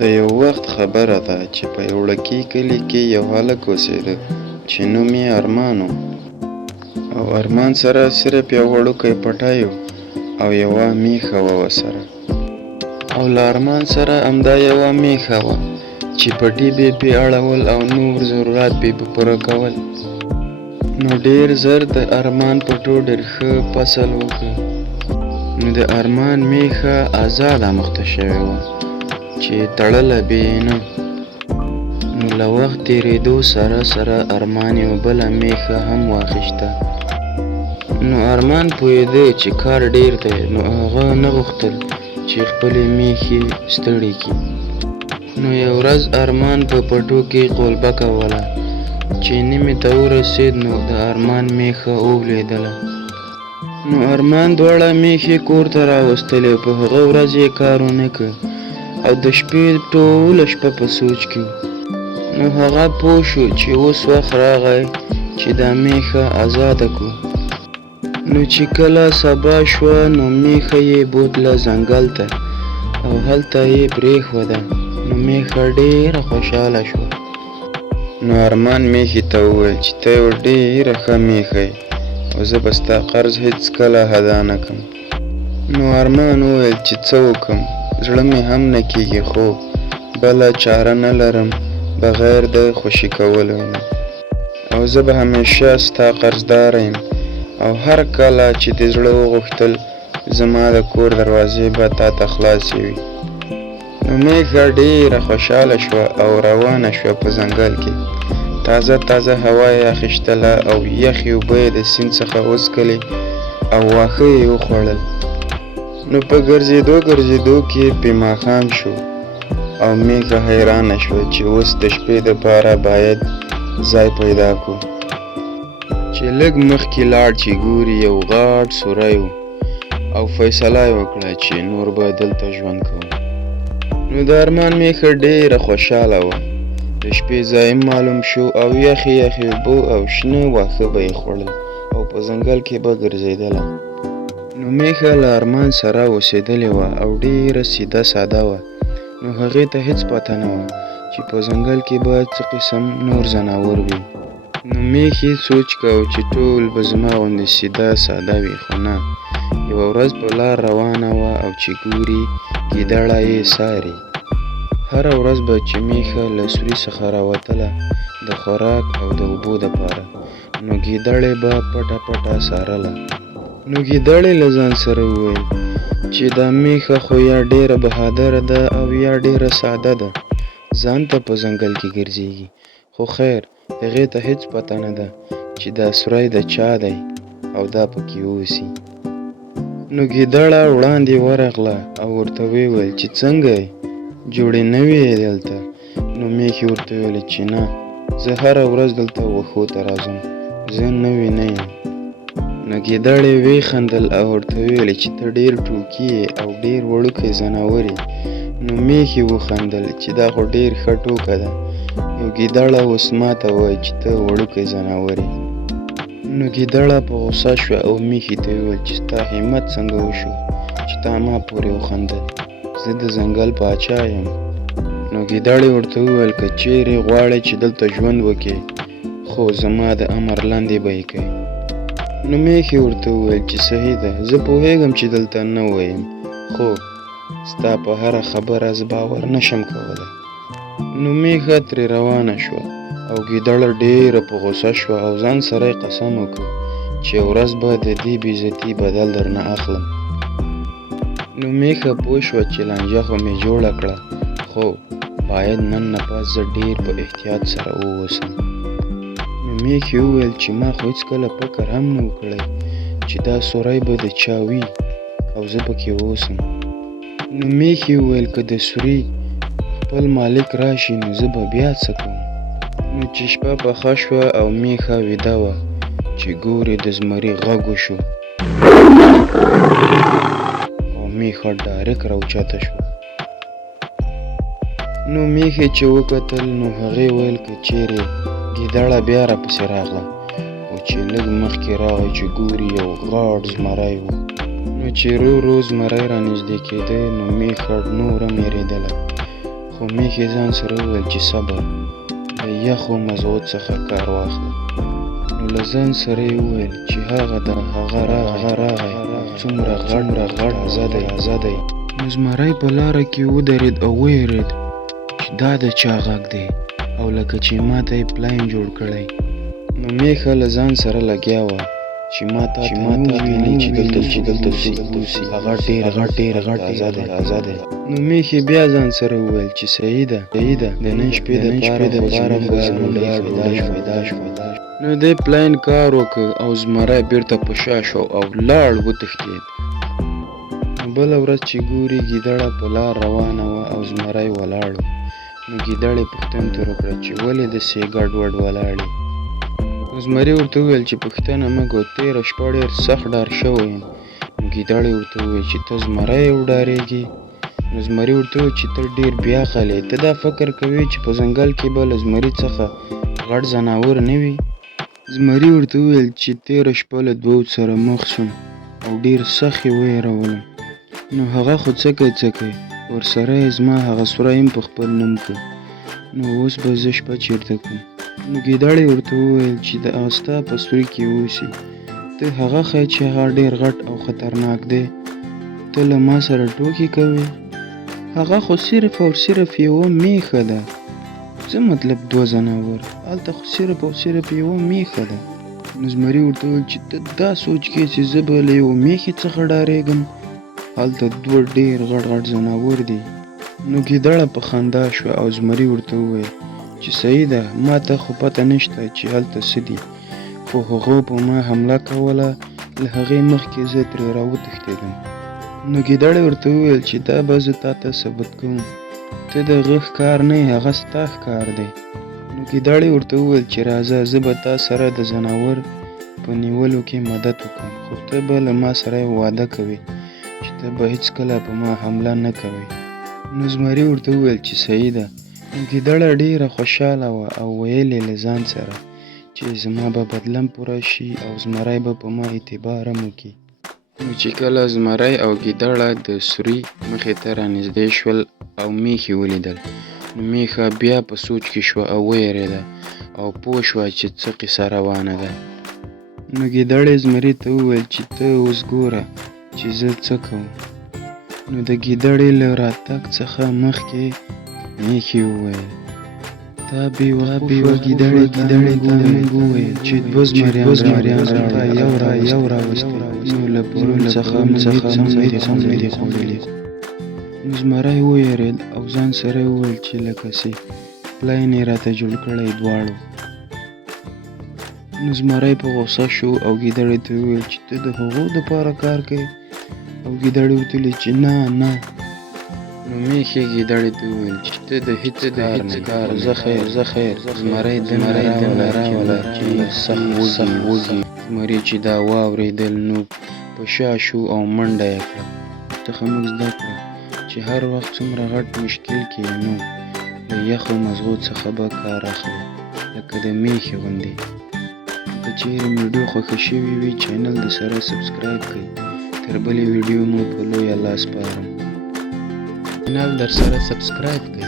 د یو وخت خبره ده چې په یو وړوکي کلي کې یو هلک اوسېده چې نوم یې ارمان و. او ارمان سره صرف یو وړوکی پټی و او یوه میښه وه ورسره. او له ارمان سره همدا یوه میښه وه چې پټي به یې پرې اړول او نور ضرورات به یې پوره کول. نو ډېر ژر د ارمان پټو ډېر ښه فصل وکړ. نو د ارمان میښه ازاده مخته شوې وه چې تړله به یې نه. نو له وخت تېرېدو سره ارمان یوه بله میښه هم واخیسته. نو ارمان پوهېده چې کار ډېر دی، نو هغه نه غوښتل چې خپلې میښې ستړې کړي. نو یو ورځ ارمان په پټو کې قولبه کوله چې نیمې ته ورسېد. نو د ارمان میښه ولیدله. نو ارمان دواړه میښې کور ته راوستلې. په هغه ورځ یې کار ونه کړ او د شپې ټوله شپه په سوچ کې و. نو هغه پوه شو چې اوس وخت راغی چې دا میښه ازاده کړو. نو چې کله سبا شوه نو میښه یې بوتله ځنګل ته او هلته یې پرېښوده. نو میښه ډېره خوشحاله شوه. نو ارمان میښې ته وویل چې ته یو ډېره ښه میښه یې او زه به ستا قرض هېڅکله ادا نه کړم. نو ارمان وویل چې څه وکړم، زړه مې هم نه کېږي خو بله چاره نه لرم بغیر د خوشي کولو نه. او زه به همیشه ستا قرضداره یم او هر کله چې دې زړه وغوښتل زما د کور دروازې به تا ته خلاصې وي. نو میښه ډېره خوشحاله شوه او روانه شوه په ځنګل کې. تازه هوا یې اخیستله او یخې اوبه یې د سیند څخه وڅښلې او واښه یې وخوړل. نو په ګرځېدو کې پې ماښام شو او میښه حیرانه شوه چې اوس د شپې دپاره باید ځای پیدا کړو. چې لږ مخکې لاړ چې ګوري یو غټ سوری و او فیصله یې وکړه چې نور به دلته ژوند کوو. نو د ارمان میښه ډېره خوشحاله وه. د شپې ځای معلوم شو او یخې اوبه او شنه واښه به یې خوړل او په ځنګل کې به ګرځېدله. نو میښه له ارمان سره اوسېدلې وه او ډېره سیده ساده وه. نو هغې ته هېڅ پته نه وه چې په ځنګل کې به څه قسم نور ځناور وي. نو میښې سوچ کوه چې ټول به زما غوندې سیده ساده وي، خو نه. یوه ورځ په لار روانه وه او چې ګوري ګیدړه یې څاري. هره ورځ به چې میښه له سوري څخه راوتله د خوراک او د اوبو دپاره، نو ګیدړې به پټه څارله. نو ګیدړې له ځان سره وویل چې دا میښه خو یا ډېره بهادره ده او یا ډېره ساده ده، ځان ته په ځنګل کې ګرځېږي. خو خیر هغې ته هېڅ پته نه ده چې دا سوری د چا دی او دا پکې اوسي. نو ګیدړه وړاندې ورغله او ورته وویل چې څنګه یې، جوړې نه وې دلته؟ نو میښې ورته وویل چې نه، زه هره ورځ دلته واښو ته راځم، زه نوې نه یم. نو ګیدړې وخندل او ورته وویل چې ته ډېر ټوکي یې او ډېر وړوکی ځناور یې. نو میښې وخندل چې دا خو ډېر ښه ټوکه ده. یو ګیدړه اوس ماته وایي چې ته وړوکی ځناور یې. نو ګیدړه په غوسه شوه او میښې ته وویل چې ستا همت څنګه وشو چې تا ما پورې وخندل، زه د ځنګل پاچا یم. نو ګیدړې ورته وویل که چیرې غواړې چې دلته ژوند وکړې خو زما د امر لاندې به یې کوې. نو میښې ورته وویل چې صحیح ده، زه پوهېږم چې دلته نه ویم، خو ستا په هره خبره زه باور نشم کولی. نو میښه ترې روانه شوه او ګیدړه ډېره په غوسه شوه او ځان سره یې قسم وکړ چې یوه ورځ به د دې بېعزتي بدل درنه اخلم. نو میښه پوه شوه چې لانجه خو مې جوړه کړه، خو باید نن نه پس زه ډېر په احتیاط سره واوسم. نو میښې وویل چې ما خو هېڅکله فکر هم نه و کړی چې دا سوری به د چا وي او زه پکې اوسم. نو میښې وویل که د سوري خپل مالک راشي نو زه به بیا څه کوم. نو چې شپه پخه شوه او میښه ویده وه چې ګوري د زمري غږ وشو او میښه ډایرکټ راوچته شوه. نو میښې چې وکتل نو هغې ویل که چیرې ګیدړه بیا راپسې راغله، او چې لږ مخکې راغی چې ګوري یو غټ زمری و. نو چې ورو زمری را نږدې کېده نو میښه نوره مېرېدله، خو میښې ځان سره وویل چې صبر، د یخو مزغو څخه کار واخله. نو له ځان سره یې وویل چې هغه راغی څومره غټ تازه دی. نو زمری په لاره کې ودرېد او ویرېد چې دا د چا غږ دی او لکه چې ماته یې پلاین جوړ کړی. نو میښه له ځان سره لګیا وه چې ما ته ویلي چې دلته اوسي، هغه ډېر غټ تازه دی. نو میښې بیا ځان سره وویل چې صحیح ده، د نن شپې دپاره خو زموږ پیدا شوه. نو دی پلاین کار وکړ او زمری بیرته په شا شو او لاړ وتښتېد. بله ورځ چې ګوري ګیدړه په لار روانه وه او زمری ولاړ و. نو ګیدړې پوښتنه ترې وکړه چې ولې داسې ګډوډ ولاړ یې؟ نو زمري ورته وویل چې پوښتنه مه کوه، تېره شپه ډېر سخت ډار شوی یم. نو ګیدړې ورته وویل چې ته زمری یې وډارېږې؟ نو زمري ورته وویل چې ته ډېر بېعقل یې، ته دا فکر کوې چې په ځنګل کې به له زمري څخه غټ ځناور نه وي؟ زمري ورته وویل چې تېره شپه له دوو سره مخ شوم او ډېر سخت یې ویرولم. نو هغه خو څه کوي، ورسره یې زما هغه سوری هم په خپل نوم کړ. نو اوس به زه شپه چېرته کړم؟ نو ګیدړې ورته وویل چې هغه ستا په سوري کې اوسي. ته هغه ښایي چې هغه ډېر غټ او خطرناک دی. ته له ما سره ټوکې کوې؟ هغه خو صرف یوه میښه ده. څه مطلب دوه ځناور؟ هلته خو صرف یوه میښه ده. نو زمري ورته وویل چې ته دا سوچ کې چې زه به له یوه میښې څخه ډارېږم؟ هلته دوه ډېر غټ ځناور دي. نو ګیدړه په خندا شوه او زمري ورته وویل چې صحیح ده، ما ته خو پته نشته چې هلته څه دي، خو هغو په ما حمله کوله، له هغې مخکې زه ترې راوتښتېدم. نو ګیدړې ورته وویل چې دا به زه تا ته ثبت کوم، ته د هغه ښکار نه یې، هغه ستا ښکار دی. نو ګیدړې ورته وویل چې راځه، زه به تا سره د ځناور په نیولو کې مدد وکړم، خو ته به له ما سره وعده کوې چې ته به هېڅکله په ما حمله نه کوې. نو زمري ورته وویل چې صحیح ده. نو ګیدړه ډېره خوشحاله وه او ویل یې له ځان سره چې زما به بدلم پوره شي او زمری به په ما اعتبار هم وکړي. نو چې کله زمری او ګیدړه د سوري مخې ته رانږدې شول او میښې ولیدل، نو میښه بیا په سوچ کې شوه او ویرېده او پوه شوه چې څه قصه روانه ده. نو ګیدړې زمري ته وویل چې ته اوس ګوره چې زه څه کوم. نو د ګیدړې له راتګ څخه مخکې میښې وویل تا بېوقوفه ګیدړې ته موږ وویل چې دوه زمریان راوړه یو راوستې، نو له پرون څخه موږ هېڅ هم نه دي خوړلي. نو زمری ویرېد او ځان سره یې وویل چې لکه چې پلاین یې راته جوړ کړی دواړو. نو زمری په غوسه شو او ګیدړې ته وویل چې ته د هغو دپاره کار کوې؟ او ګیدړې ورته وویل چې نه. نو میښې ګیدړې ته وویل چې ته د هېڅ کار نه، زه خیر. زمری دمه راوله چې سخت وږي. زمري چې دا واورېدل نو په شا شو او منډه یې کړه. څخه موږ زده کړه چې هر وخت څومره غټ مشکل کې نو له یخو مزغو څخه به کار اخلي، لکه د میښې غوندې. که چیرې مې ویډیو خوښه شوې وي چینل د سره سبسکرایب کړئ. تر بلې ویډیو مو په لویه الله سپارم. چینل در سره سبسکرایب کړئ.